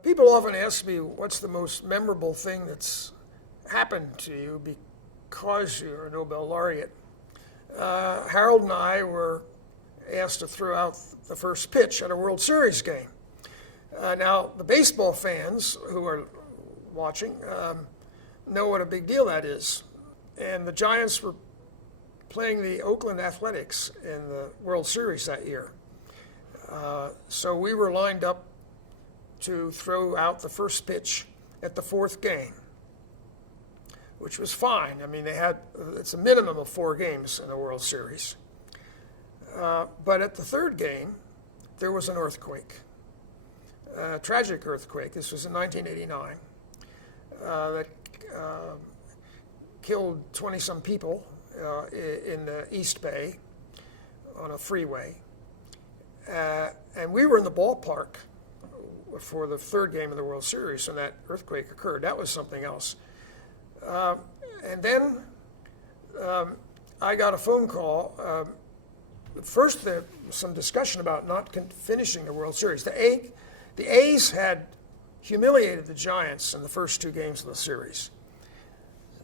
People often ask me what's the most memorable thing that's happened to you because you're a Nobel laureate. Harold and I were asked to throw out the first pitch at a World Series game. Now, the baseball fans who are watching know what a big deal that is. And the Giants were playing the Oakland Athletics in the World Series that year. So we were lined up to throw out the first pitch at the fourth game, which was fine. I mean, it's a minimum of 4 games in the World Series. But at the third game, there was an earthquake, a tragic earthquake. This was in 1989 that killed 20-some people in the East Bay on a freeway. And we were in the ballpark for the third game of the World Series, and that earthquake occurred. That was something else. And then I got a phone call. First, there was some discussion about not finishing the World Series. The A's had humiliated the Giants in the first 2 games of the series.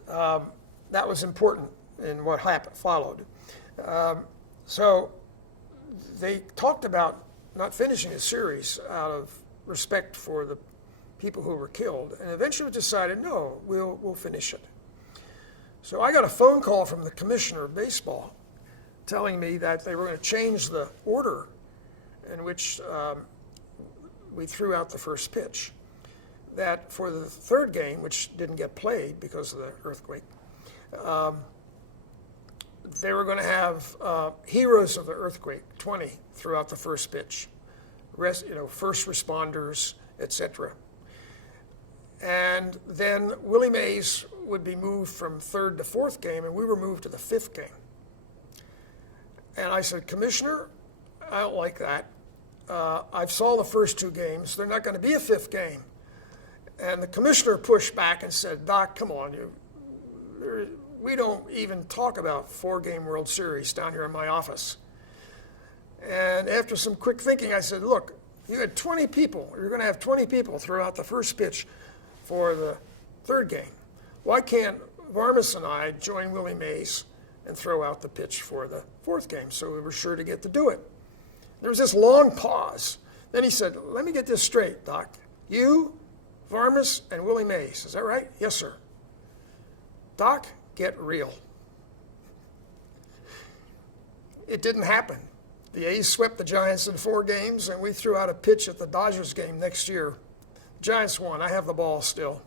That was important in what followed. So they talked about not finishing the series out of respect for the people who were killed, and eventually decided, no, we'll finish it. So I got a phone call from the commissioner of baseball telling me that they were going to change the order in which we threw out the first pitch. That for the third game, which didn't get played because of the earthquake, they were going to have heroes of the earthquake, 20, throughout the first pitch. First responders, etc. And then Willie Mays would be moved from third to fourth game, and we were moved to the fifth game. And I said, Commissioner, I don't like that. I saw the first 2 games. They're not going to be a fifth game. And the commissioner pushed back and said, Doc, come on. We don't even talk about 4-game World Series down here in my office. And after some quick thinking, I said, look, you had 20 people. You're going to have 20 people throw out the first pitch for the third game. Why can't Varmus and I join Willie Mays and throw out the pitch for the fourth game? So we were sure to get to do it. There was this long pause. Then he said, let me get this straight, Doc. You, Varmus, and Willie Mays. Is that right? Yes, sir. Doc, get real. It didn't happen. The A's swept the Giants in 4 games, and we threw out a pitch at the Dodgers game next year. The Giants won. I have the ball still.